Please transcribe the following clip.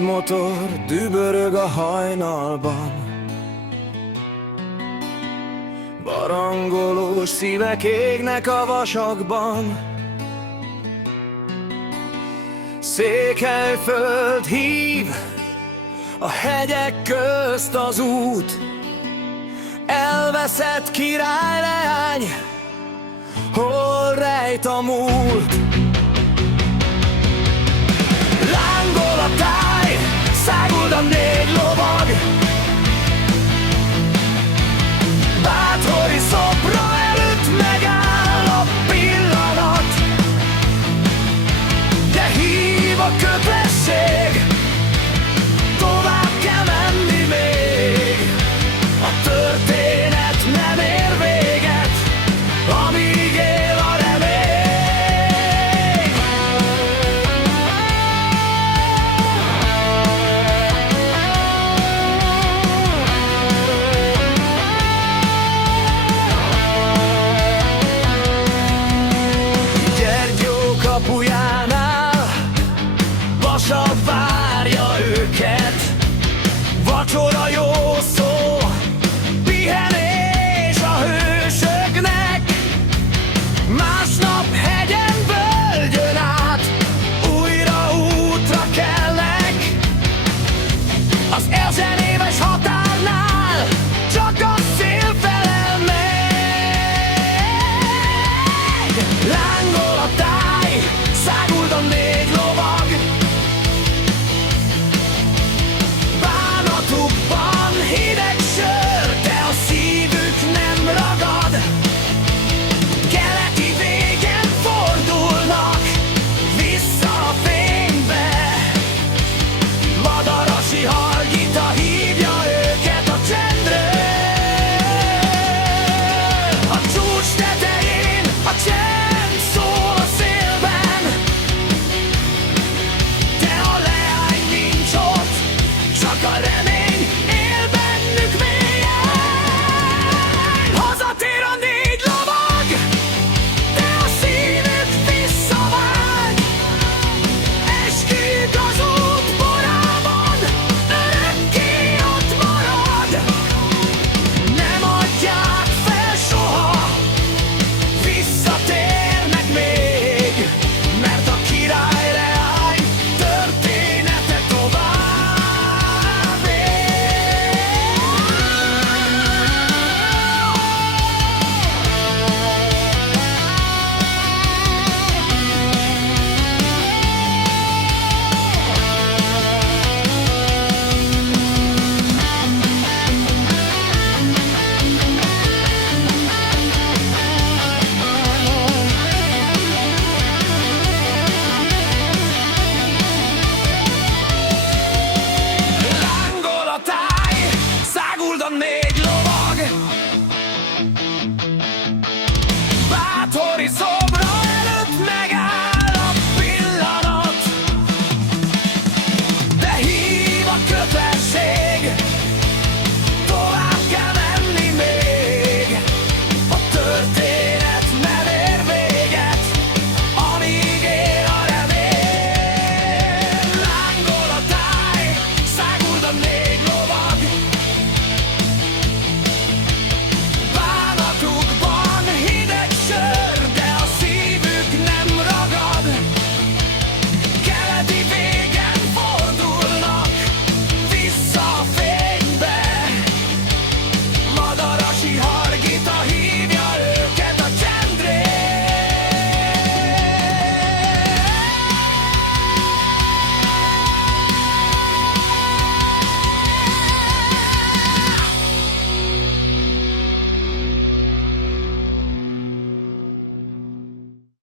motor dübörög a hajnalban, barangolós szívek égnek a vasakban. Székelyföld hív, a hegyek közt az út, elveszett királyleány, hol rejt a múlt. Lángol a táj, száguld a 4 lovag, báthori szobra előtt megáll a pillanat, de hív a kötelesség, tovább kell menni még. A történet nem ér véget, amíg él a remény. Gyergyó kapujánál Vasa várja őket, vacsora jó